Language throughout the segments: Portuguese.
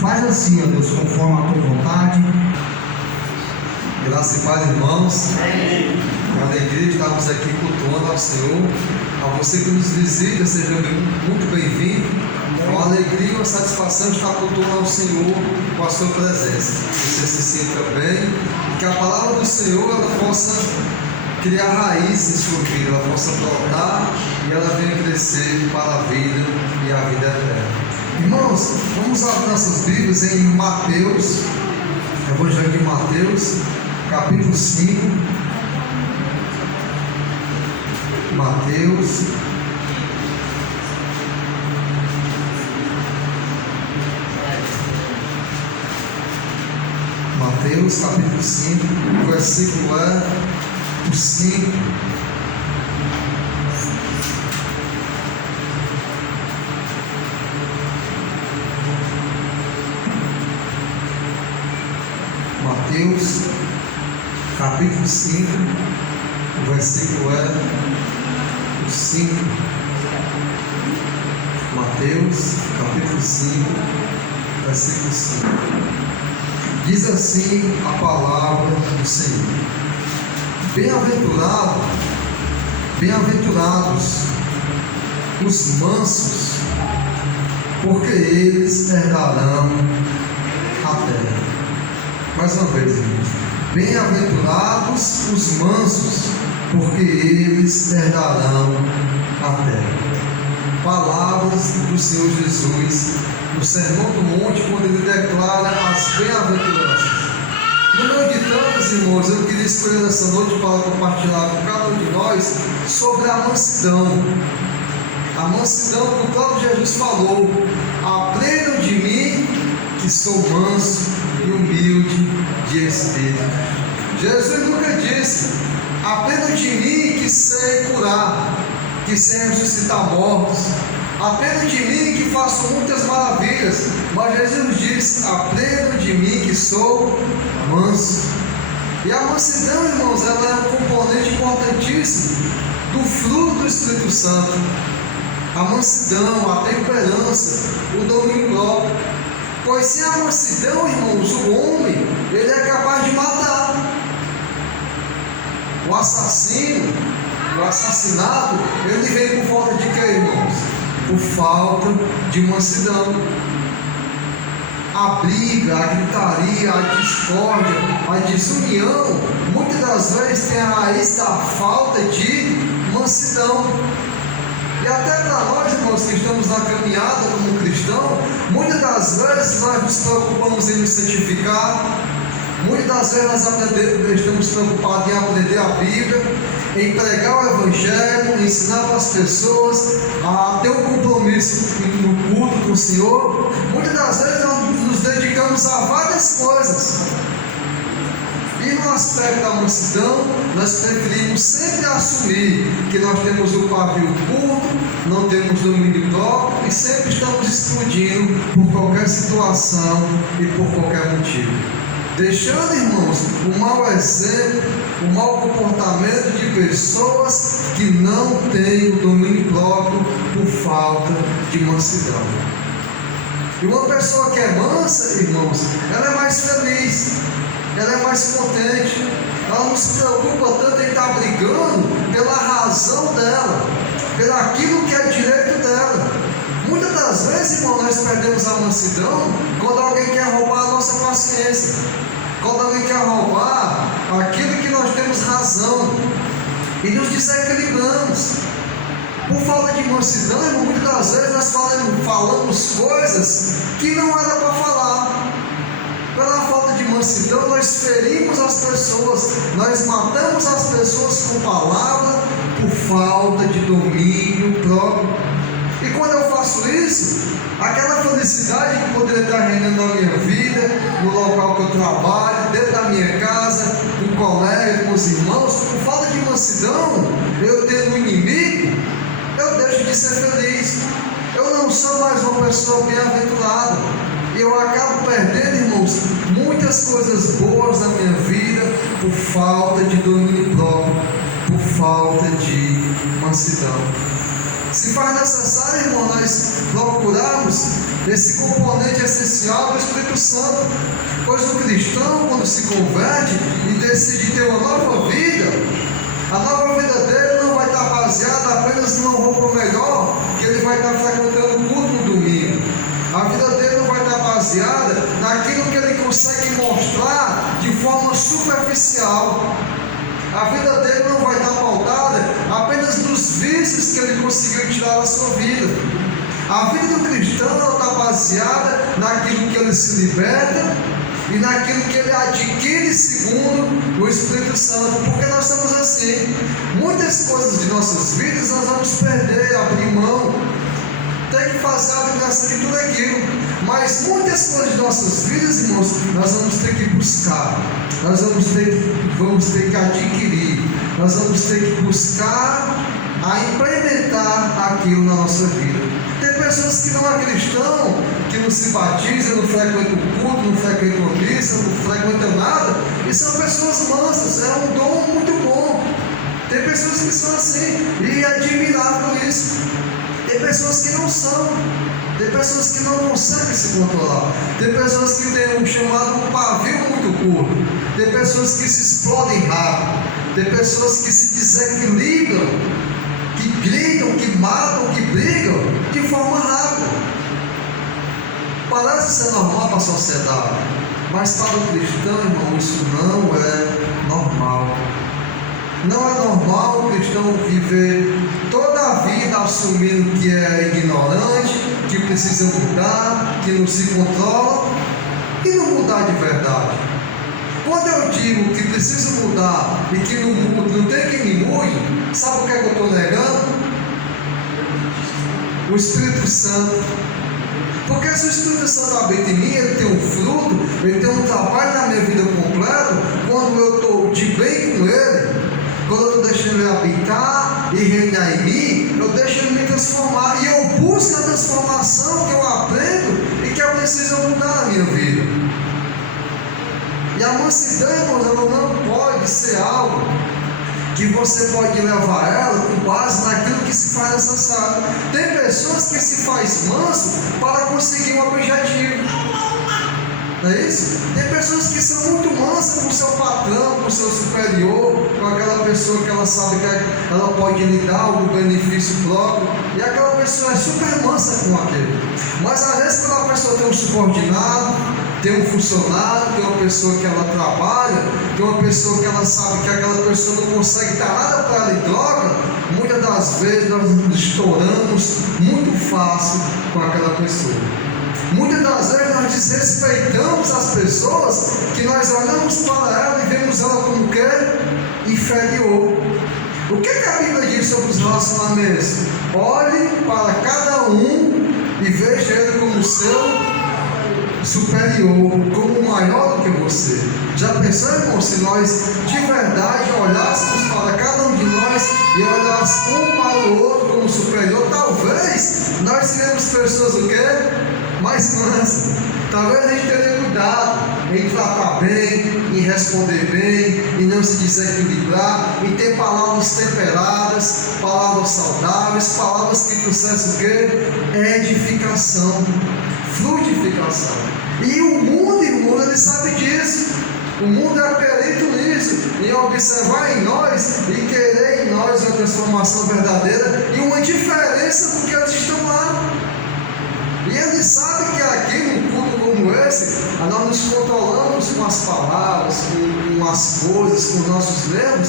Faz assim, ó Deus, conforme a tua vontade. Graça e paz, irmãos. É uma alegria estarmos aqui cultuando ao Senhor. A você que nos visita, seja muito bem-vindo. É uma alegria e uma satisfação estar cultuando ao Senhor com a sua presença. Que você se sinta bem e que a palavra do Senhor ela possa criar raiz em sua vida, ela possa brotar e ela venha crescer para a vida e a vida eterna. Irmãos, vamos abrir nossas Bíblias em Mateus, Evangelho de Mateus, capítulo 5. Mateus, capítulo 5, o versículo é o 5. Mateus, capítulo 5, o versículo é o 5. Mateus, capítulo 5, versículo 5. Diz assim a palavra do Senhor: bem-aventurados os mansos, porque eles herdarão a terra. Mais uma vez, irmãos. Bem-aventurados os mansos, porque eles herdarão a terra. Palavras do Senhor Jesus no Sermão do Monte, quando ele declara as bem-aventuranças. No meio de tantos, irmãos, eu queria escolher essa noite para compartilhar com cada um de nós sobre a mansidão. A mansidão que o próprio Jesus falou: aprendam de mim, que sou manso e humilde de espírito. Jesus nunca disse: aprendam de mim, que sei curar, que sei ressuscitar mortos. Aprendam de mim, que faço muitas maravilhas. Mas Jesus diz: aprendam de mim, que sou manso. E a mansidão, irmãos, ela é um componente importantíssimo do fruto do Espírito Santo. A mansidão, a temperança, o domínio próprio. Pois sem a mansidão, irmãos, o homem, ele é capaz de matar. O assassino, o assassinato, ele vem por falta de quê, irmãos? Por falta de mansidão. A briga, a gritaria, a discórdia, a desunião, muitas das vezes tem a raiz da falta de mansidão. E até para nós, irmãos, que estamos na caminhada como cristão, muitas das vezes nós nos preocupamos em nos santificar, muitas das vezes nós estamos preocupados em aprender a Bíblia, em pregar o Evangelho, em ensinar para as pessoas a ter um compromisso no culto com o Senhor. Muitas das vezes nós nos dedicamos a várias coisas. E no aspecto da mansidão, nós preferimos sempre assumir que nós temos o pavio curto, não temos domínio próprio e sempre estamos explodindo por qualquer situação e por qualquer motivo. Deixando, irmãos, o mau exemplo, o mau comportamento de pessoas que não têm o domínio próprio por falta de mansidão. E uma pessoa que é mansa, irmãos, ela é mais feliz, ela é mais contente, ela não se preocupa tanto em estar brigando pela razão dela, pelo aquilo que é direito dela. Muitas das vezes, irmão, nós perdemos a mansidão quando alguém quer roubar a nossa paciência, quando alguém quer roubar aquilo que nós temos razão e nos desequilibramos. Por falta de mansidão, irmão, muitas das vezes nós falamos coisas que não era para falar. Pela falta de mansidão, nós ferimos as pessoas, nós matamos as pessoas com palavra por falta de domínio próprio. E quando eu faço isso, aquela felicidade que poderia estar reinando na minha vida, no local que eu trabalho, dentro da minha casa, no colégio, com os irmãos, por falta de mansidão, eu tendo um inimigo, eu deixo de ser feliz. Eu não sou mais uma pessoa bem-aventurada. Eu acabo perdendo, irmãos, muitas coisas boas na minha vida por falta de domínio próprio, por falta de mansidão. Se faz necessário, irmão, nós procurarmos esse componente essencial do Espírito Santo. Pois o cristão, quando se converte e decide ter uma nova vida, a nova vida dele não vai estar baseada apenas numa roupa melhor, que ele vai estar frequentando o culto no domingo. A vida dele não vai estar baseada naquilo que ele consegue mostrar de forma superficial. A vida dele não vai estar pautada apenas nos vícios que ele conseguiu tirar da sua vida. A vida do cristão não está baseada naquilo que ele se liberta e naquilo que ele adquire segundo o Espírito Santo, porque nós estamos assim. Muitas coisas de nossas vidas nós vamos perder, abrir mão, tem que fazer a abnegação de tudo aquilo, mas muitas coisas de nossas vidas, irmãos, nós vamos ter que buscar, nós vamos ter que adquirir, nós vamos ter que buscar a implementar aquilo na nossa vida. Tem pessoas que não é cristão, que não se batizam, não frequentam o culto, não frequentam a missa, não frequentam nada, e são pessoas mansas, é um dom muito bom. Tem pessoas que são assim, e é admirável isso. Tem pessoas que não são, tem pessoas que não conseguem se controlar, tem pessoas que têm um chamado pavio muito curto, tem pessoas que se explodem rápido, tem pessoas que se desequilibram, que gritam, que matam, que brigam de forma rápida. Parece ser normal para a sociedade, mas para o cristão, irmão, isso não é normal. Não é normal o cristão viver toda a vida assumindo que é ignorante, que precisa mudar, que não se controla e não mudar de verdade. Quando eu digo que preciso mudar e que não mudo, não tem quem me mude, sabe o que é que eu estou negando? O Espírito Santo. Porque se o Espírito Santo habita em mim, ele tem um fruto, ele tem um trabalho na minha vida completo, quando eu estou de bem com ele, quando eu estou deixando ele habitar e reinar em mim, eu deixo ele me transformar. E eu busco a transformação que eu aprendo e que eu preciso mudar na minha vida. E a mansidão, irmãos, ela não pode ser algo que você pode levar ela com base naquilo que se faz necessário. Tem pessoas que se faz manso para conseguir um objetivo. Não é isso? Tem pessoas que são muito mansas com o seu patrão, com o seu superior, com aquela pessoa que ela sabe que ela pode lhe dar algum benefício próprio, e aquela pessoa é super mansa com aquele. Mas às vezes quando a pessoa tem um subordinado, tem um funcionário, tem uma pessoa que ela trabalha, tem uma pessoa que ela sabe que aquela pessoa não consegue dar nada para ela em troca, muitas das vezes nós nos estouramos muito fácil com aquela pessoa. Muitas das vezes nós desrespeitamos as pessoas, que nós olhamos para ela e vemos ela como o quê? Inferior. O que a Bíblia diz sobre os relacionamentos? Olhe para cada um e veja ele como seu superior, como maior do que você. Já pensou, irmão, se nós de verdade olhássemos para cada um de nós e olhássemos um para o outro como superior, talvez nós seríamos pessoas o quê? Mais mansas. Talvez a gente tenha cuidado em tratar bem, em responder bem, em não se desequilibrar, em ter palavras temperadas, palavras saudáveis, palavras que trouxessem o quê? Edificação, frutificação. E o mundo, irmão, ele sabe disso. O mundo é perito nisso, em observar em nós e querer em nós uma transformação verdadeira e uma diferença do que eles estão lá. E eles sabem que aqui num culto como esse, nós nos controlamos com as palavras, com as coisas, com os nossos nervos,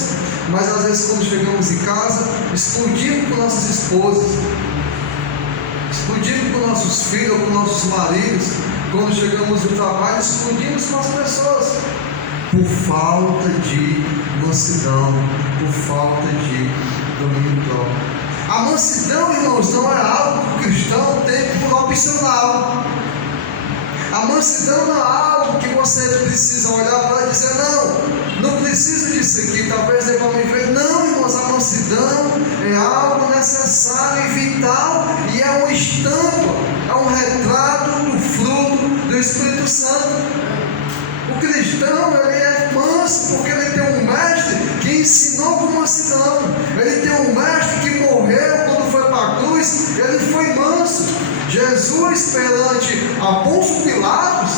mas às vezes quando chegamos em casa, explodimos com nossas esposas, explodimos com nossos filhos, com nossos maridos. Quando chegamos no trabalho, explodimos com as pessoas, por falta de mansidão, por falta de domínio próprio. A mansidão, irmãos, não é algo que o cristão tem por opcional. A mansidão não é algo que você precisa olhar para e dizer, não preciso disso aqui, talvez ele vá me ver. Não, irmãos, a mansidão é algo necessário e vital, e é uma estampa, é um retrato do fruto do Espírito Santo. O cristão, ele é manso porque ele tem um mestre que ensinou com mansidão. Ele tem um mestre que morreu quando foi para a cruz, ele foi manso. Jesus Jesus, perante a Pôncio Pilatos,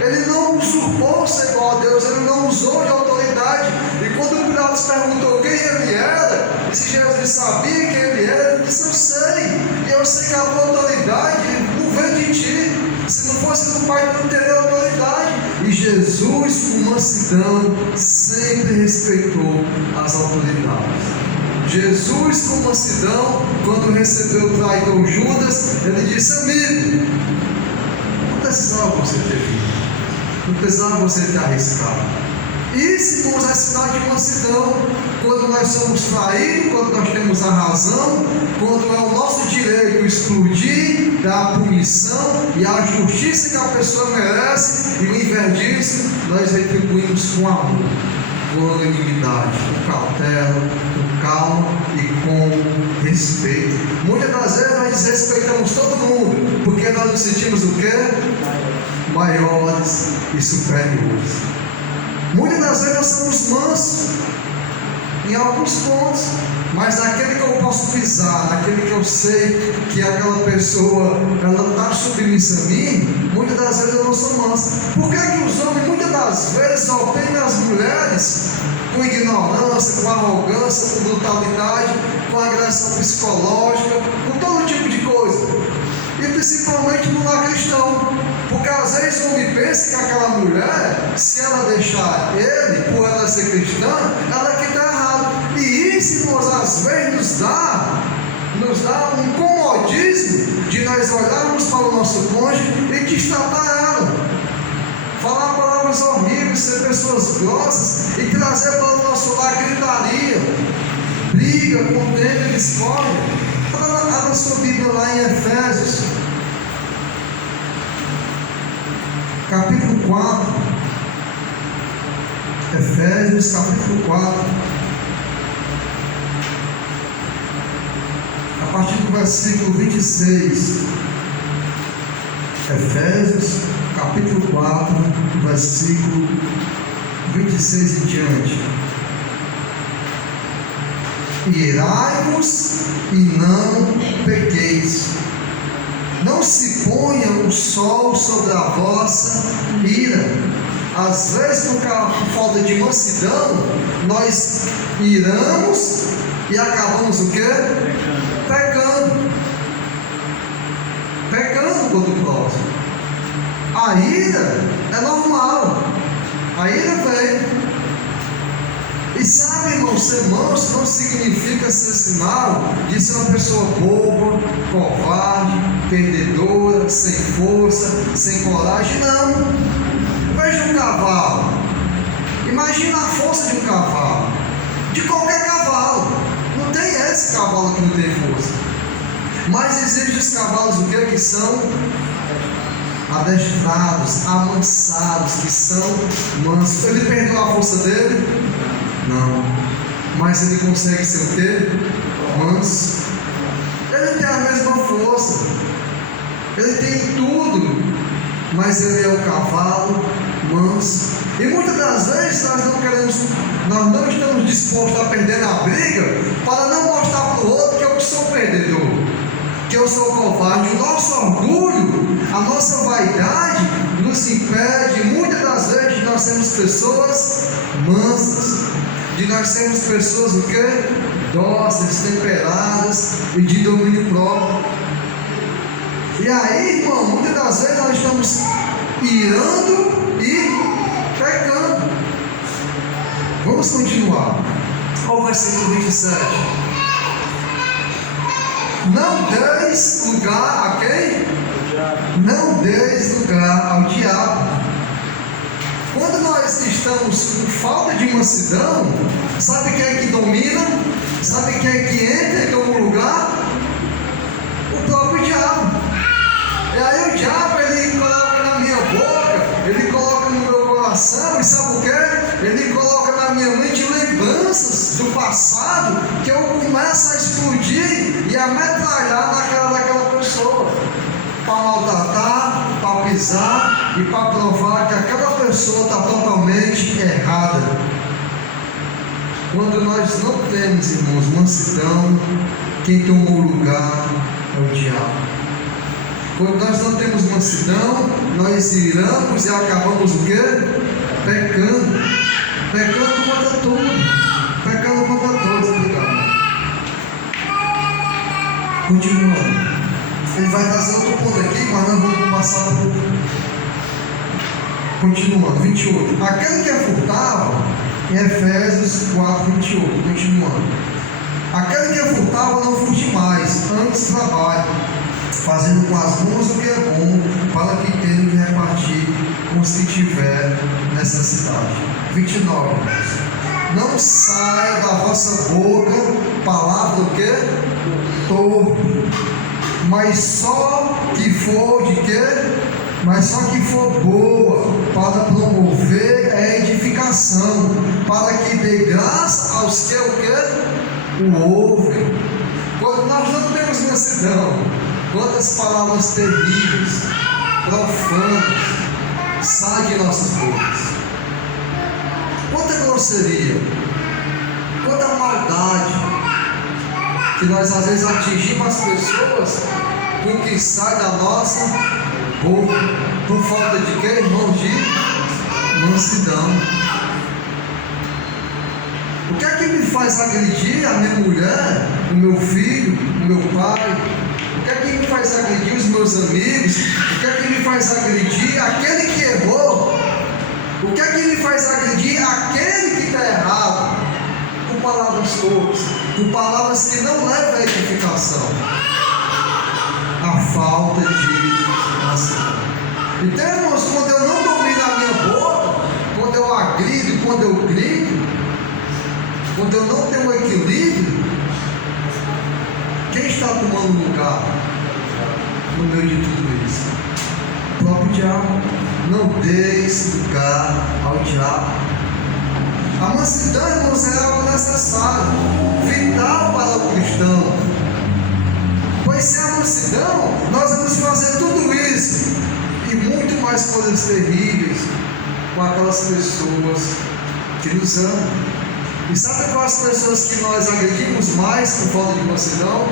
ele não usurpou ser igual a Deus, ele não usou de autoridade. E quando Pilatos perguntou quem ele era, e se Jesus sabia quem ele era, ele disse: eu sei, e eu sei que a tua autoridade não vem de ti. Se não fosse do Pai, não teria autoridade. E Jesus, com mansidão, sempre respeitou as autoridades. Jesus, com mansidão, quando recebeu o traidor Judas, ele disse: amigo, não precisava você ter vindo, não precisava você ter arriscado. Isso, irmãos, é sinal de mansidão. Quando nós somos traídos, quando nós temos a razão, quando é o nosso direito explodir da punição e a justiça que a pessoa merece, e ao invés disso, nós retribuímos com amor, com longanimidade, com cautela, com calma e com respeito. Muitas das vezes nós desrespeitamos todo mundo, porque nós nos sentimos o quê? Maiores e superiores. Muitas das vezes nós somos mansos em alguns pontos, mas naquele que eu posso pisar, naquele que eu sei que aquela pessoa ela está submissa a mim, muitas das vezes eu não sou manso. Por que os homens muitas das vezes oprimem as mulheres com ignorância, com arrogância, com brutalidade, com agressão psicológica, com todo tipo de coisa? E principalmente no lar cristão, porque às vezes o homem pensa que aquela mulher, se ela deixar ele, por ela ser cristã, ela é que está errada. E isso, irmãos, às vezes nos dá um comodismo de nós olharmos para o nosso cônjuge e destratar ela, falar palavras horríveis, ser pessoas grossas e trazer para o nosso lar gritaria, briga, contenda, discórdia. Abra sua Bíblia lá em Efésios, capítulo 4. Efésios, capítulo 4. A partir do versículo 26. Efésios, capítulo 4, versículo 26 em diante. Irai-vos e não pequeis. Não se ponha o sol sobre a vossa ira. Às vezes, por falta de mansidão, nós iramos e acabamos o quê? Pecando. Pecando contra o próximo. A ira é normal. A ira vem. E sabe, irmão, ser manso não significa ser sinal de ser uma pessoa boba, covarde, perdedora, sem força, sem coragem. Não. Veja um cavalo. Imagina a força de um cavalo. De qualquer cavalo. Não tem esse cavalo que não tem força. Mas existem os cavalos o quê? Que são adestrados, amansados, que são mansos. Ele perdeu a força dele? Não, mas ele consegue ser o quê? Manso. Ele tem a mesma força, ele tem tudo, mas ele é o cavalo manso. E muitas das vezes nós não estamos dispostos a perder na briga para não mostrar para o outro que eu sou perdedor, que eu sou covarde. O nosso orgulho, a nossa vaidade nos impede muitas das vezes de nós sermos pessoas mansas, de nós sermos pessoas o quê? Dóceis, temperadas e de domínio próprio. E aí, irmão, muitas das vezes nós estamos irando e pecando. Vamos continuar. Olha o versículo 27. Não deis lugar a quem? Não deis lugar ao diabo. Quando nós estamos com falta de mansidão, sabe quem é que domina? Sabe quem é que entra em algum lugar? O próprio diabo. E aí o diabo, ele coloca na minha boca, ele coloca no meu coração, e sabe o que? Ele coloca na minha mente lembranças do passado, que eu começo a explodir e a metralhar na cara daquela pessoa, para maltratar, para pisar e para provar que aquela pessoa está totalmente errada. Quando nós não temos, irmãos, mansidão, quem tomou lugar é o diabo. Quando nós não temos mansidão, nós iramos e acabamos o quê? Pecando. Pecando contra tudo. Pecando contra todos. Obrigado. Continuando. Ele vai trazer outro ponto aqui, mas nós vamos passar por... Continuando, 28. Aquele que é furtava, em Efésios 4, 28. Continuando. Aquele que é furtava, não furte mais, antes trabalhe, fazendo com as mãos o que é bom, para que tenha que repartir com os que tiver necessidade. 29. Não saia da vossa boca palavra do que? Torpe, mas só que for de quê? Mas só que for boa, para promover a edificação, para que dê graça aos que o quê? O ouvem. Quando nós não temos mansidão, quantas palavras terríveis, profanas, saem de nossas bocas. Quanta grosseria, quanta maldade, que nós às vezes atingimos as pessoas com o que sai da nossa boca, por falta de quê, irmão? De mansidão. O que é que me faz agredir a minha mulher, o meu filho, o meu pai? O que é que me faz agredir os meus amigos? O que é que me faz agredir aquele que errou? O que é que me faz agredir aquele que está errado? Com palavras torpes, com palavras que não levam à edificação. A falta de mansidão. Então, irmãos, quando eu não domino a minha boca, quando eu agrido, quando eu grito, quando eu não tenho equilíbrio, quem está tomando lugar no meio de tudo isso? O próprio diabo. Não deis lugar ao diabo. A mansidão, irmãos, é algo necessário, vital para o cristão. Pois sem a mansidão, nós vamos fazer tudo isso e muito mais coisas terríveis com aquelas pessoas que nos amam. E sabe quais as pessoas que nós agredimos mais por falta de mansidão?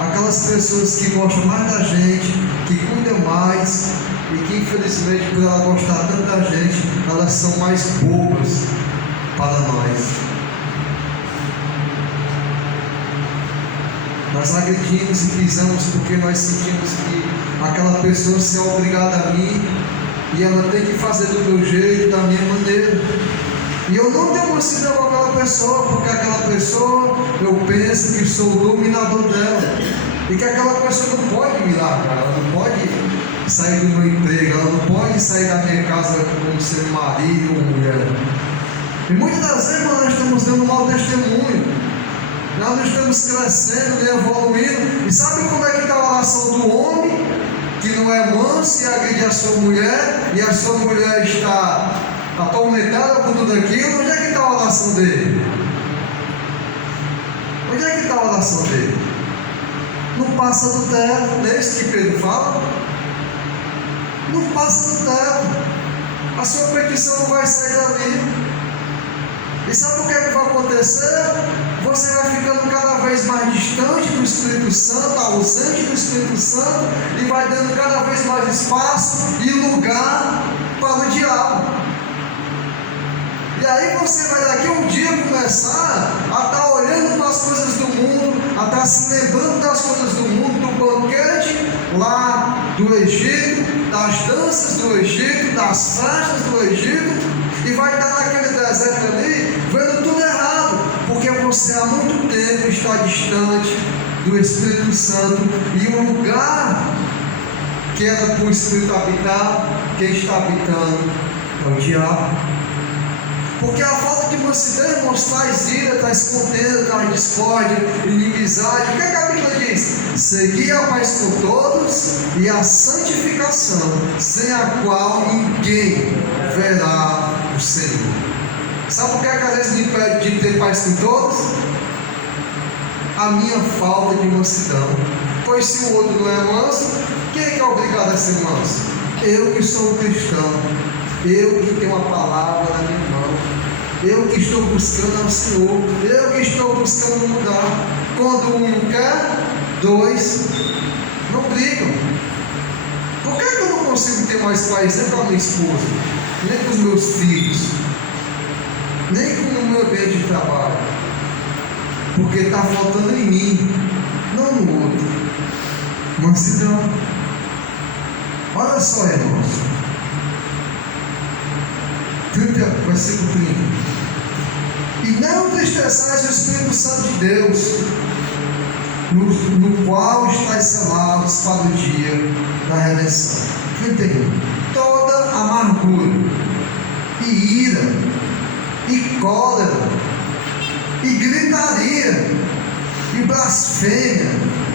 Aquelas pessoas que gostam mais da gente, que cuidam mais e que infelizmente por ela gostar tanto da gente, elas são mais bobas para nós. Nós agredimos e pisamos porque nós sentimos que aquela pessoa se é obrigada a mim e ela tem que fazer do meu jeito, da minha maneira. E eu não tenho mansidão com aquela pessoa, porque aquela pessoa, eu penso que sou o dominador dela. E que aquela pessoa não pode me largar, ela não pode sair do meu emprego, ela não pode sair da minha casa como ser marido ou mulher. E muitas das vezes nós estamos dando um mau testemunho. Nós não estamos crescendo, nem evoluindo. E sabe como é que está a relação do homem, que não é manso e agride a sua mulher, e a sua mulher está atormentada por tudo aquilo? Onde é que está a relação dele? Onde é que está a relação dele? Não passa do teto, não é isso que Pedro fala? Não passa do teto. A sua petição não vai sair dali. E sabe o que é que vai acontecer? Você vai ficando cada vez mais distante do Espírito Santo, ausente do Espírito Santo, e vai dando cada vez mais espaço e lugar para o diabo. E aí você vai daqui um dia começar a estar olhando para as coisas do mundo, a estar se lembrando das coisas do mundo, do banquete lá do Egito, das danças do Egito, das festas do Egito, e vai estar naquele deserto ali, vendo tudo errado, porque você há muito tempo está distante do Espírito Santo, e o lugar que era para o Espírito habitar, quem está habitando é o diabo. Porque a falta de mansidão, irmãos, traz ira, traz contenda, traz discórdia, inimizade. O que a Bíblia diz? Segui a paz com todos e a santificação, sem a qual ninguém verá o Senhor. Sabe o que às vezes me impede de ter paz com todos? A minha falta de mansidão. Pois se o outro não é manso, quem é que é obrigado a ser manso? Eu que sou cristão, eu que tenho a palavra na minha mão, eu que estou buscando ao Senhor, eu que estou buscando mudar. Quando um quer, dois não brigam. Por que eu não consigo ter mais paz nem com a minha esposa, nem com os meus filhos, nem com o meu ambiente de trabalho? Porque está faltando em mim, não no outro. Mansidão. Olha só, irmãos. Versículo 30. E não entristeçais o Espírito Santo de Deus, no qual estáis selados para o dia da redenção. 31. Toda amargura, e ira, e cólera, e gritaria, e blasfêmia,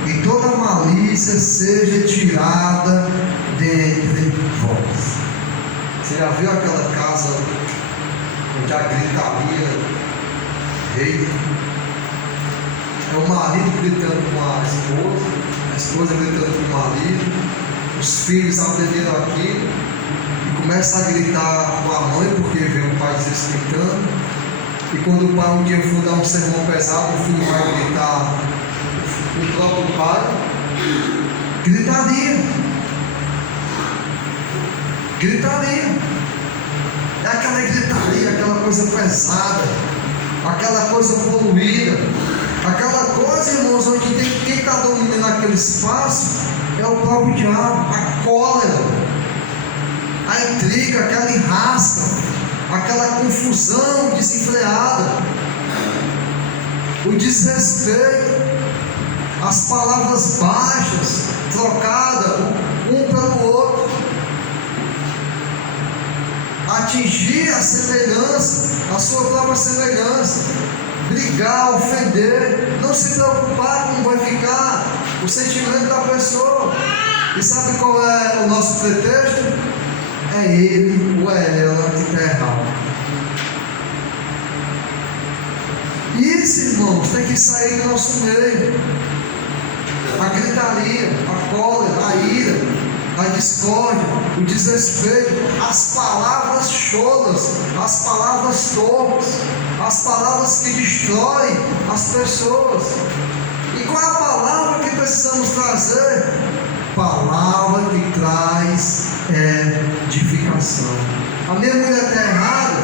e toda malícia seja tirada dentre vós. Você já viu aquela casa onde a gritaria reina? É o marido gritando com a esposa gritando com o marido, os filhos atendendo aqui, e começa a gritar com a mãe, porque vê o pai desrespeitando. E quando o pai um dia for dar um sermão pesado, o filho vai gritar o próprio pai. Gritaria. É aquela gritaria, aquela coisa pesada, aquela coisa poluída, aquela coisa, irmãos, onde quem está dominando aquele espaço é o próprio diabo, a cólera, a intriga, aquela enrasca, aquela confusão desenfreada, o desrespeito, as palavras baixas, trocadas um pelo outro, atingir a semelhança, a sua própria semelhança, brigar, ofender, não se preocupar como vai ficar o sentimento da pessoa. E sabe qual é o nosso pretexto? É ele ou é ela que está errado. Isso, irmãos, tem que sair do nosso meio. A gritaria, a cólera, a ira, a discórdia, o desrespeito, as palavras cholas, as palavras torpes, as palavras que destroem as pessoas. E qual é a palavra que precisamos trazer? Palavra que traz edificação. A minha mulher está errada,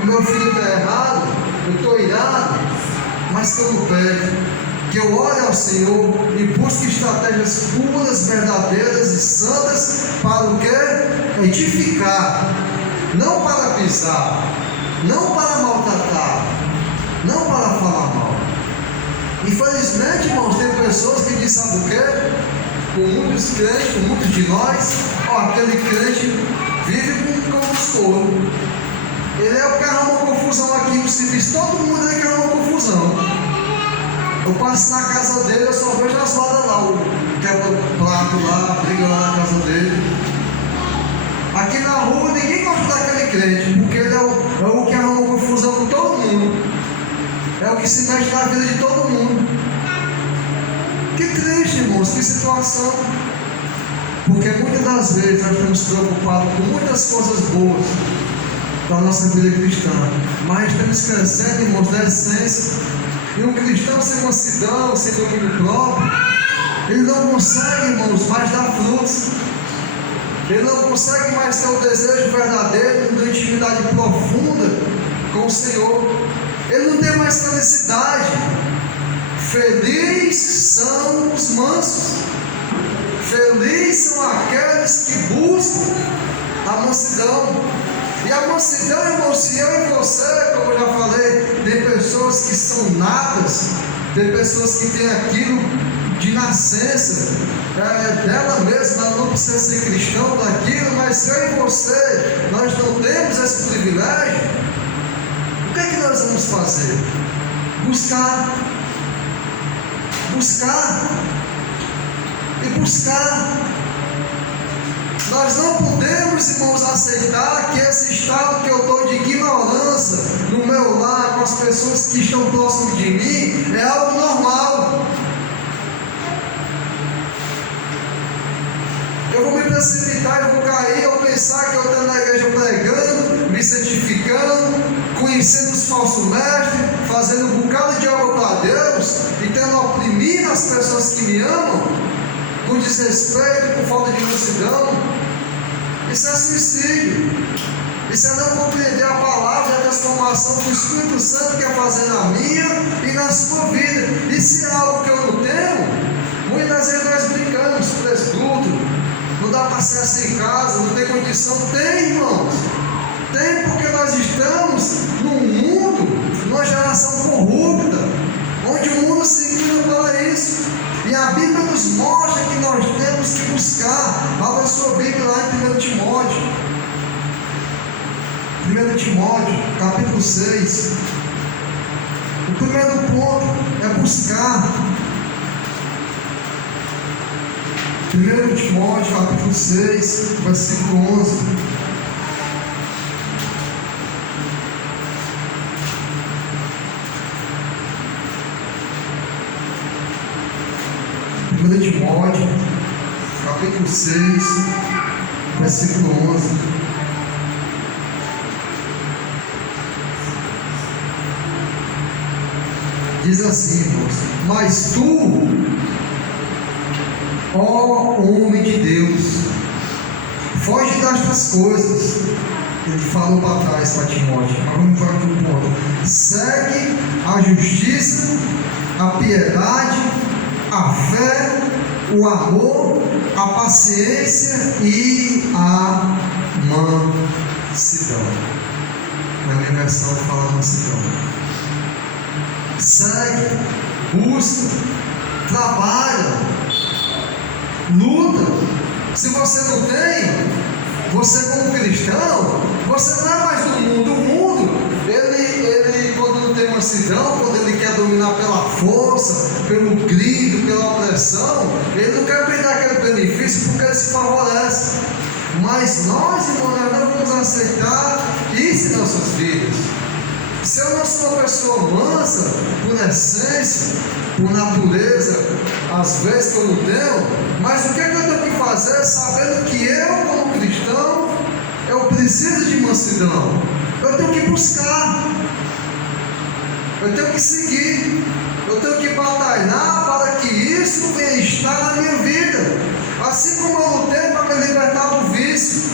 o meu filho está errado, eu estou irado, mas que eu não pegue. Que eu ore ao Senhor e busque estratégias puras, verdadeiras e santas para o que? Edificar, não para pisar, não para maltratar, não para falar mal. Infelizmente, irmãos, tem pessoas que dizem, sabe o quê? Com muitos crentes, com muitos de nós, aquele crente vive com descoro. Ele é o que arruma confusão aqui no serviço, todo mundo é que arruma confusão. Eu passo na casa dele, eu só vejo as rodas lá, o quebra-prato lá, briga lá na casa dele. Aqui na rua ninguém gosta daquele crente, porque ele é o que arruma confusão com todo mundo. É o que se mete na vida de todo mundo. Que triste, irmãos, que situação. Porque muitas das vezes nós estamos preocupados com muitas coisas boas da nossa vida cristã, mas estamos esquecendo, irmãos, da essência. E um cristão sem mansidão, sem domínio próprio, ele não consegue, irmãos, mais dar frutos. Ele não consegue mais ter o desejo verdadeiro de intimidade profunda com o Senhor. Ele não tem mais felicidade. Felizes são os mansos. Felizes são aqueles que buscam a mansidão. E a mansidão, irmão, se eu e você, como eu já falei, tem pessoas que são natas, tem pessoas que têm aquilo de nascença, dela mesma, ela não precisa ser cristão daquilo, mas se eu e você, nós não temos esse privilégio, o que é que nós vamos fazer? Buscar e buscar. Nós não podemos, irmãos, aceitar que esse estado que eu estou de ignorância no meu lar, com as pessoas que estão próximas de mim, é algo normal. Eu vou me precipitar, eu vou cair, eu pensar que eu estou na igreja pregando, me santificando, conhecendo os falsos mestres, fazendo um bocado de obra para Deus, e tendo oprimido as pessoas que me amam. por desrespeito, por falta de mansidão, isso é suicídio. Isso é não compreender a palavra e a transformação que o Espírito Santo quer fazer na minha e na sua vida. E se é algo que eu não tenho, muitas vezes nós brincamos, presbítero, não dá para ser assim em casa, não tem condição. Tem, irmãos. Tem, porque nós estamos num mundo, numa geração corrupta, onde o mundo se inclina para isso. E a Bíblia nos mostra que nós temos que buscar. Abra sua Bíblia lá em 1 Timóteo. 1 Timóteo, capítulo 6. O primeiro ponto é buscar. 1 Timóteo, capítulo 6, versículo 11. Timóteo, capítulo 6, versículo 11. Diz assim, irmãos: mas tu, ó homem de Deus, foge destas coisas. Ele falou para trás para Timóteo, mas vamos para o ponto. Segue a justiça, a piedade, a fé, o amor, a paciência e a mansidão. Na minha versão fala mansidão. Segue, busca, trabalha, luta. Se você não tem, você como cristão, você não é mais do mundo. O mundo, ele quando não tem mansidão, quando ele quer dominar pela força, pelo grito, pela opressão, ele não quer perder aquele benefício porque ele se favorece. Mas nós, irmãos, nós não vamos aceitar isso em nossas vidas. Se eu não sou uma pessoa mansa, por essência, por natureza, às vezes que eu não tenho, mas o que eu tenho que fazer, sabendo que eu, como cristão, eu preciso de mansidão. Eu tenho que buscar, eu tenho que seguir, eu tenho que batalhar para que isso venha estar na minha vida. Assim como eu lutei para me libertar do vício,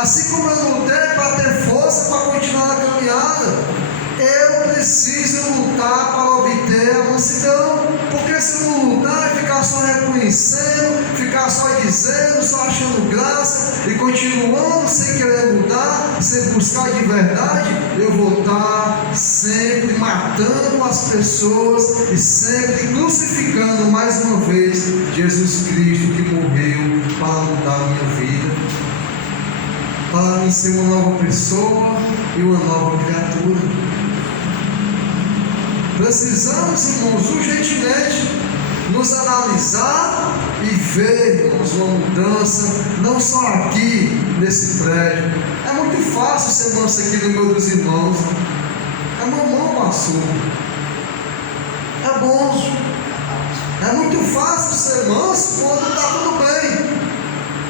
assim como eu lutei para ter força para continuar na caminhada, eu preciso lutar para obter a mansidão. Porque se eu não lutar e ficar só reconhecendo, ficar só dizendo, só achando graça e continuando sem querer mudar, sem buscar de verdade, eu vou estar sempre matando as pessoas e sempre crucificando mais uma vez Jesus Cristo, que morreu para mudar a minha vida, para me ser uma nova pessoa e uma nova criatura. Precisamos, irmãos, urgentemente nos analisar e ver, irmãos, uma mudança, não só aqui nesse prédio. É muito fácil ser manso aqui no meio dos irmãos. É mamão com açúcar. É bom. É muito fácil ser manso quando está tudo bem,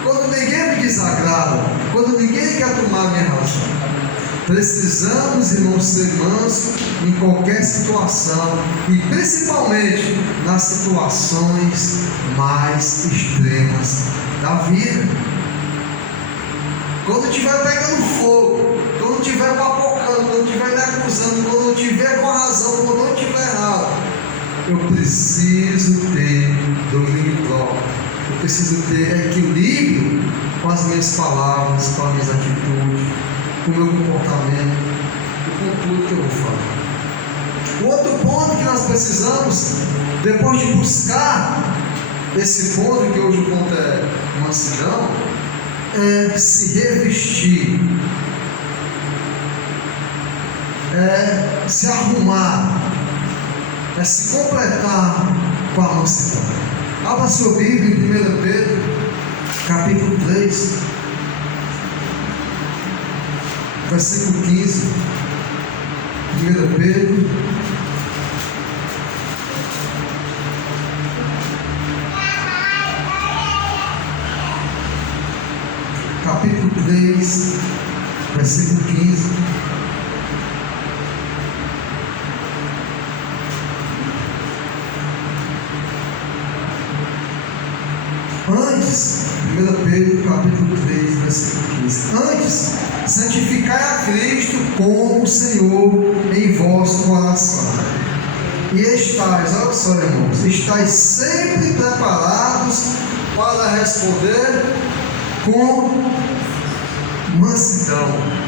quando ninguém me desagrada, quando ninguém quer tomar minha razão. Precisamos, irmãos, ser mansos em qualquer situação e principalmente nas situações mais extremas da vida. Quando estiver pegando fogo, quando estiver papocando, quando estiver me acusando, quando eu estiver com razão, quando eu estiver errado, eu preciso ter domínio próprio. Eu preciso ter equilíbrio com as minhas palavras, com as minhas atitudes, com o meu comportamento e com tudo que eu vou falar. O outro ponto que nós precisamos, depois de buscar esse ponto, que hoje o ponto é mansidão, é se revestir, é se arrumar, é se completar com a mansidão. Abra sua Bíblia em 1 Pedro, capítulo 3. Versículo 15, 1 Pedro, capítulo 3, versículo 15. 3, versículo 15. Antes, santificai a Cristo como Senhor em vosso coração. E estáis, olha só, irmãos, estáis sempre preparados para responder com mansidão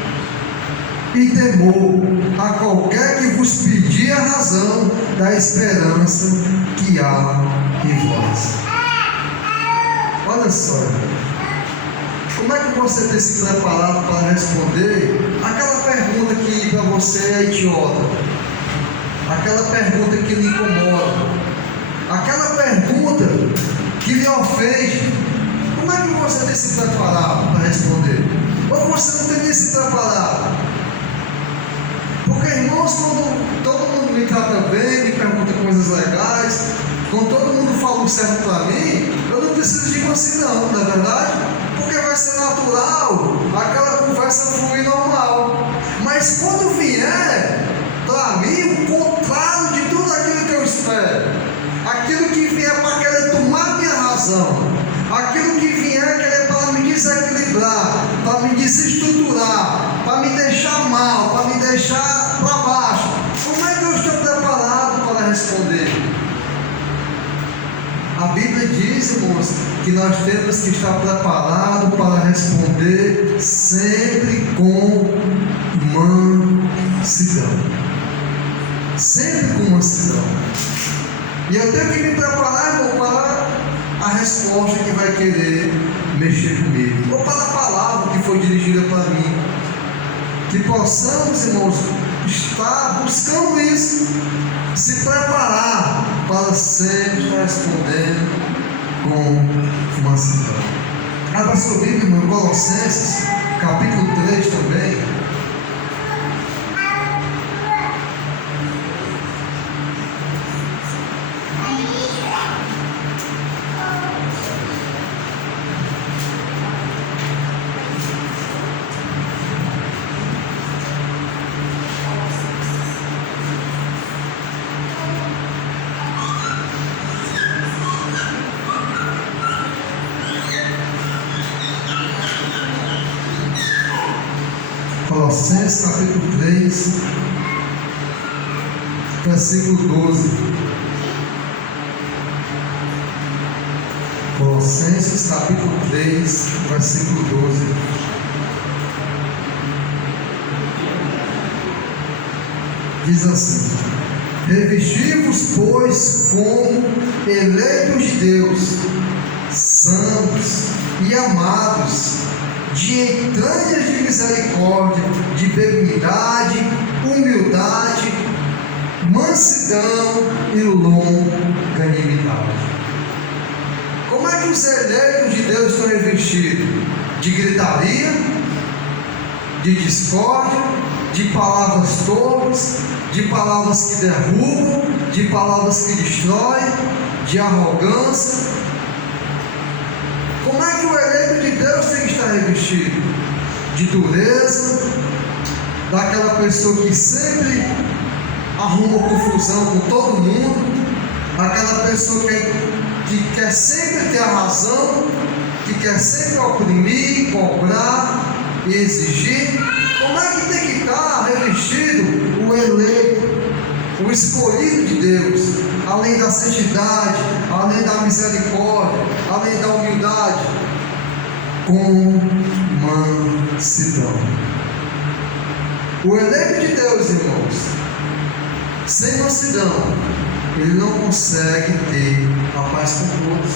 e temor a qualquer que vos pedir a razão da esperança que há em vós. Olha só, como é que você tem se preparado para responder aquela pergunta que para você é idiota, aquela pergunta que lhe incomoda, aquela pergunta que lhe ofende? Como é que você tem se preparado para responder? Ou você não tem nem se preparado? Porque, irmãos, quando todo mundo me trata bem, me pergunta coisas legais, quando todo mundo fala o certo para mim, eu não preciso de você não é verdade? Porque vai ser natural, aquela conversa fluir normal. Mas quando vier para mim o contrário de tudo aquilo que eu espero, aquilo que vier para querer tomar minha razão, aquilo que vier querer para me desequilibrar, para me desestruturar, para me deixar mal, para me deixar para baixo, como é que eu estou preparado para responder? A Bíblia diz, irmãos, que nós temos que estar preparados para responder sempre com mansidão. Sempre com mansidão. E eu tenho que me preparar, irmão, para a resposta que vai querer mexer comigo, ou para a palavra que foi dirigida para mim. Que possamos, irmãos, estar buscando isso, se preparar para sempre estar respondendo com mansidão. Abra sua Bíblia, irmão, em Colossenses, capítulo 3 também. Colossenses capítulo 3, versículo 12. Colossenses capítulo 3, versículo 12. Diz assim: revesti-vos, pois, como eleitos de Deus, santos e amados, de entranhas de misericórdia, de benignidade, humildade, mansidão e longanimidade. Como é que os eleitos de Deus estão revestidos? De gritaria, de discórdia, de palavras torpes, de palavras que derrubam, de palavras que destroem, de arrogância. Como é que o eleito de Deus tem que estar revestido? De dureza, daquela pessoa que sempre arruma confusão com todo mundo, aquela pessoa que quer sempre ter a razão, que quer sempre oprimir, cobrar e exigir. Como é que tem que estar revestido o eleito, o escolhido de Deus, além da santidade, além da misericórdia, além da humildade? Com mansidão. O eleito de Deus, irmãos, sem mansidão, ele não consegue ter a paz com todos.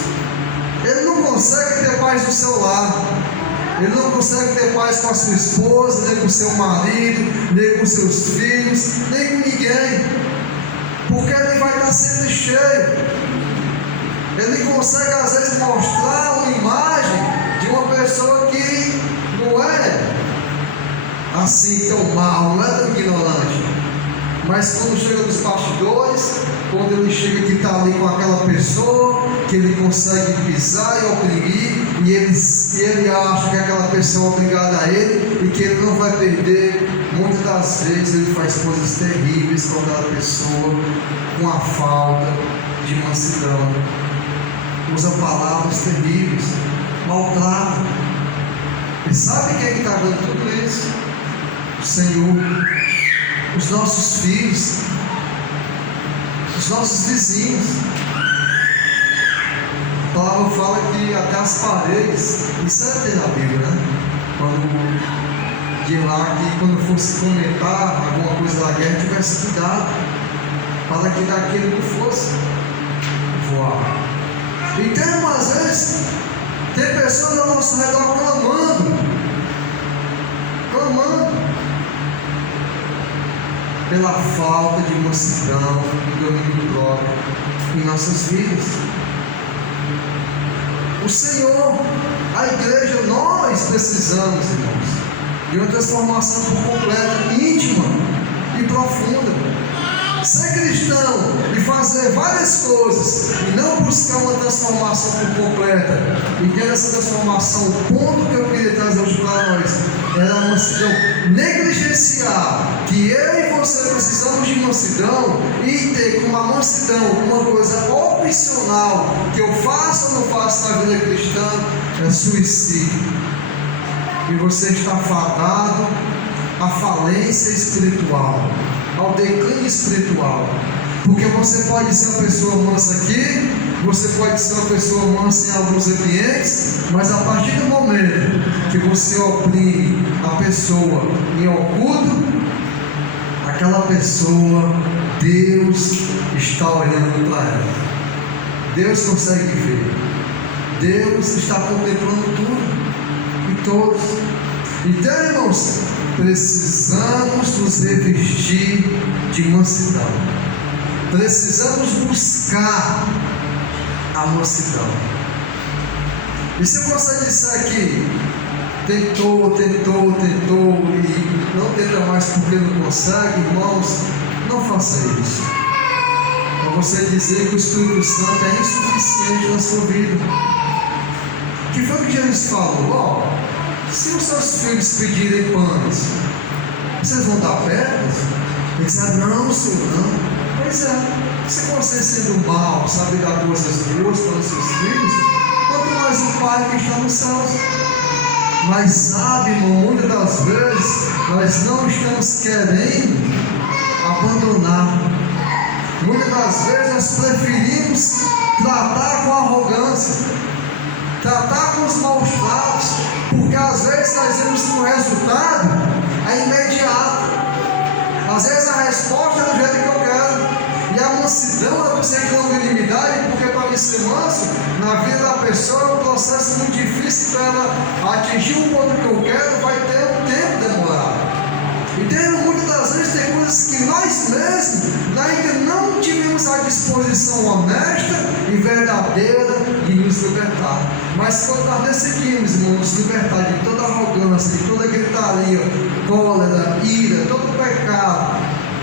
Ele não consegue ter paz no seu lar. Ele não consegue ter paz com a sua esposa, nem com o seu marido, nem com seus filhos, nem com ninguém, porque ele vai estar sempre cheio. Ele consegue às vezes mostrar uma imagem de uma pessoa que não é assim tão mal, não é tão ignorante, mas quando chega nos bastidores, quando ele chega que está ali com aquela pessoa, que ele consegue pisar e oprimir, e ele acha que aquela pessoa é obrigada a ele, e que ele não vai perder, muitas das vezes ele faz coisas terríveis com aquela pessoa, com a falta de mansidão, usa palavras terríveis, maltrata, E sabe quem é que está dando tudo isso? O Senhor. Os nossos filhos, os nossos vizinhos. A palavra fala que até as paredes, isso é na Bíblia, né? Quando de lá que quando fosse comentar alguma coisa da guerra, tivesse cuidado para que daquilo não fosse voar. Então, às vezes, tem pessoas ao nosso redor clamando pela falta de mansidão e domínio próprio em nossas vidas. O Senhor, a igreja, nós precisamos, irmãos, de uma transformação por completa, íntima e profunda. Ser cristão e fazer várias coisas e não buscar uma transformação por completa, e ter essa transformação, o ponto que eu queria trazer hoje para nós era a mansidão. Negligenciar que eu e você precisamos de mansidão e ter como a mansidão uma coisa opcional que eu faço ou não faço na vida cristã é suicídio. E você está fadado à falência espiritual, ao declínio espiritual, porque você pode ser uma pessoa mansa aqui, você pode ser uma pessoa mansa em alguns ambientes, mas a partir do momento que você oprime a pessoa em oculto, aquela pessoa, Deus está olhando para ela, Deus consegue ver, Deus está contemplando tudo e todos. Então, irmãos, precisamos nos revestir de mansidão. Precisamos buscar a mansidão. E se você disser que tentou e não tenta mais porque não consegue, irmãos, não faça isso. É você dizer que o Espírito Santo é insuficiente na sua vida. O que foi que Jesus falou? Se os seus filhos pedirem pães, vocês vão dar pedras? Ele disse, não, Senhor, não. Pois é, se você sendo mal, sabe dar coisas boas para os seus filhos, quanto mais o Pai que está nos céus. Mas sabe, irmão, muitas das vezes nós não estamos querendo abandonar. Muitas das vezes nós preferimos tratar com arrogância, tratar com os maus tratos, porque às vezes nós vemos que o resultado é imediato. Às vezes a resposta é do jeito que eu quero. E a mansidão é você ter longanimidade, porque para mim ser manso, na vida da pessoa é um processo muito difícil para ela atingir o ponto que eu quero, vai ter um tempo demorado. Então, muitas das vezes tem coisas que nós mesmos ainda não tivemos a disposição honesta e verdadeira de nos libertar. Mas quando nós decidimos, irmão, nos libertar de toda arrogância, de toda gritaria, cólera, ira, todo pecado,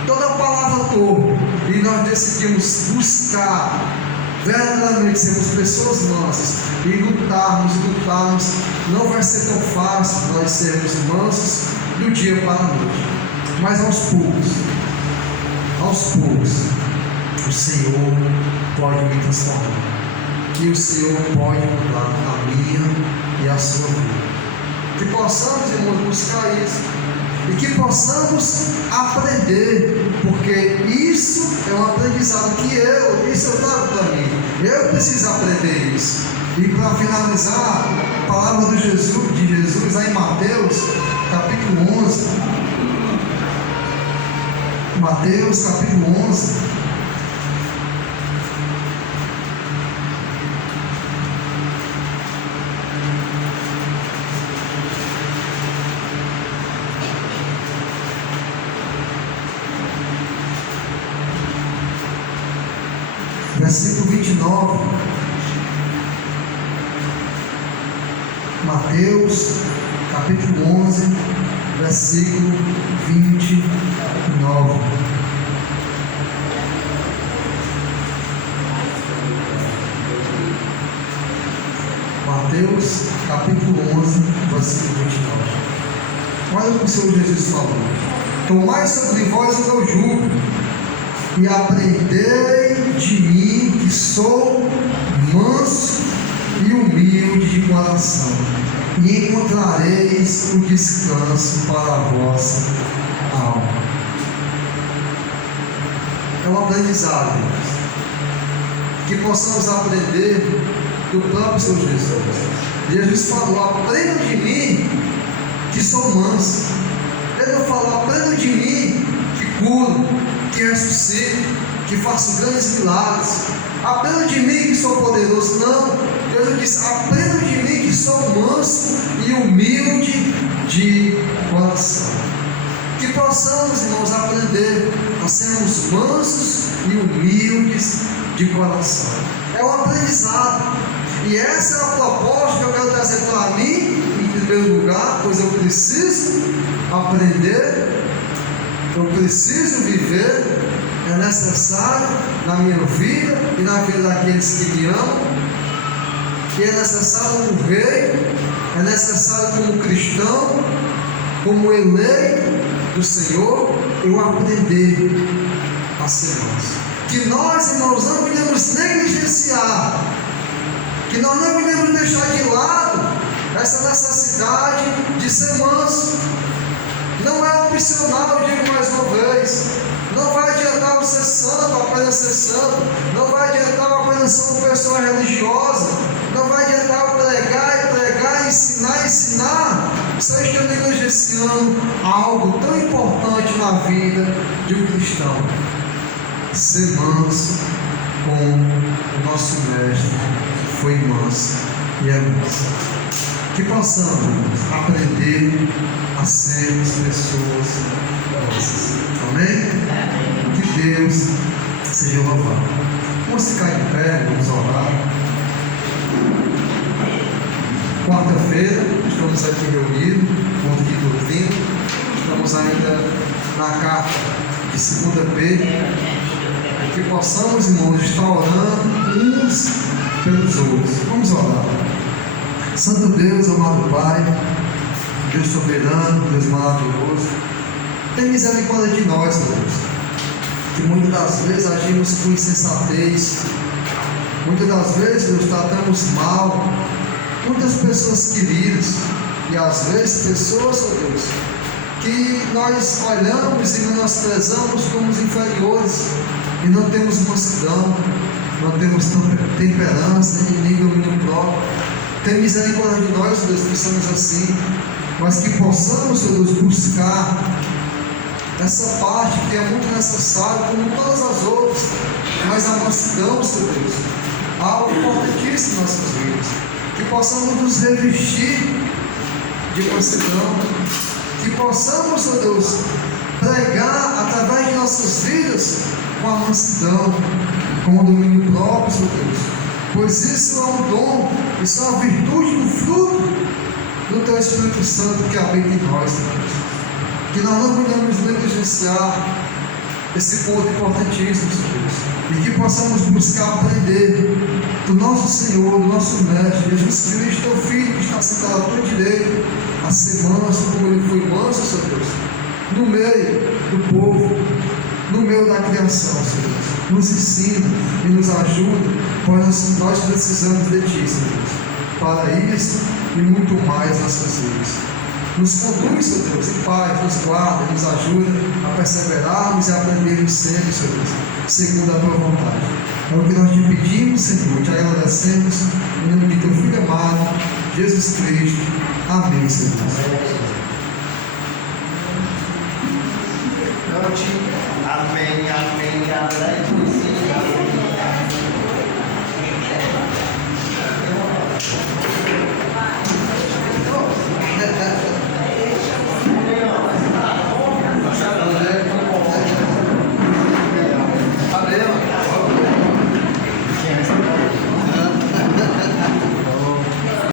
toda palavra torpe, e nós decidimos buscar verdadeiramente sermos pessoas mansas e lutarmos, não vai ser tão fácil nós sermos mansos do dia para a noite, mas aos poucos, o Senhor pode me transformar, e o Senhor pode mudar a minha e a sua vida. Que possamos, irmãos, buscar isso, e que possamos aprender, porque isso é um aprendizado que isso eu trago para mim, eu preciso aprender isso. E para finalizar, a palavra de Jesus lá em Mateus capítulo 11, Mateus capítulo 11, versículo 29, Mateus, capítulo 11, versículo 29. Mateus, capítulo 11, versículo 29. Olha o que o Senhor Jesus falou: tomai sobre vós o meu jugo, e aprendei de mim, que sou manso e humilde de coração, e encontrareis o descanso para a vossa alma. É um aprendizado, irmãos, que possamos aprender do próprio Senhor Jesus. Jesus falou: aprenda de mim, que sou manso. Ele não falou: aprenda de mim, que curo, que ressuscito, que faço grandes milagres. Aprenda de mim, que sou poderoso. Não, Jesus disse: aprenda de mim, que sou manso e humilde de coração. Que possamos, irmãos, aprender a sermos mansos e humildes de coração. É um aprendizado, e essa é a proposta que eu quero trazer para mim, em primeiro lugar, pois eu preciso aprender, eu preciso viver, é necessário na minha vida e na vida daqueles que me amam, e é necessário como rei, é necessário como cristão, como eleito do Senhor, eu aprender a ser manso. Que nós, irmãos, não venhamos negligenciar, que nós não venhamos deixar de lado essa necessidade de ser manso. Não é opcional, eu digo mais uma vez. Não vai adiantar você ser santo, apenas ser santo. Não vai adiantar apenas ser uma pessoa religiosa. Não vai adiantar pregar, ensinar, se eu estou negligenciando algo tão importante na vida de um cristão. Ser manso, como o nosso mestre foi manso e é manso. Que possamos aprender a sermos pessoas mansas. Amém? Que Deus seja louvado. Vamos ficar em pé, vamos orar. Quarta-feira, estamos aqui reunidos, ponto de doutrina. Estamos ainda na carta de 2 Pedro. Que possamos, irmãos, estar orando uns pelos outros. Vamos orar. Santo Deus, amado Pai, Deus soberano, Deus maravilhoso, tem misericórdia de nós, Deus, que muitas das vezes agimos com insensatez, muitas das vezes, Deus, tratamos mal muitas pessoas queridas, e às vezes pessoas, ó Deus, que nós olhamos e menosprezamos como os inferiores, e não temos mansidão, não temos temperança, nem domínio próprio. Tem misericórdia de nós, Deus, que somos assim, mas que possamos, Deus, buscar essa parte que é muito necessária, como todas as outras, mas a mansidão, Senhor Deus, algo importantíssimo em nossas vidas. Que possamos nos revestir de mansidão, que possamos, Senhor Deus, pregar através de nossas vidas com a mansidão, com o domínio próprio, Senhor Deus, pois isso é um dom, isso é uma virtude, um fruto do Teu Espírito Santo que habita em nós, Senhor Deus. Que nós não venhamos negligenciar esse ponto importantíssimo, Senhor Deus, e que possamos buscar aprender do nosso Senhor, do nosso Mestre, Jesus Cristo, Teu Filho, que está sentado à Tua direita, a ser manso, como Ele foi manso, Senhor Deus, no meio do povo, no meio da criação, Senhor Deus. Nos ensina e nos ajuda, pois nós precisamos de Ti, Senhor Deus, para isso e muito mais nossas vidas. Nos conduz, Senhor Deus, em paz, nos guarda, nos ajuda a perseverarmos e a aprendermos sempre, Senhor Deus, segundo a Tua vontade. É o que nós te pedimos, Senhor, te agradecemos, em nome de Teu Filho amado, Jesus Cristo. Amém, Senhor Deus. Amém, amém, amém.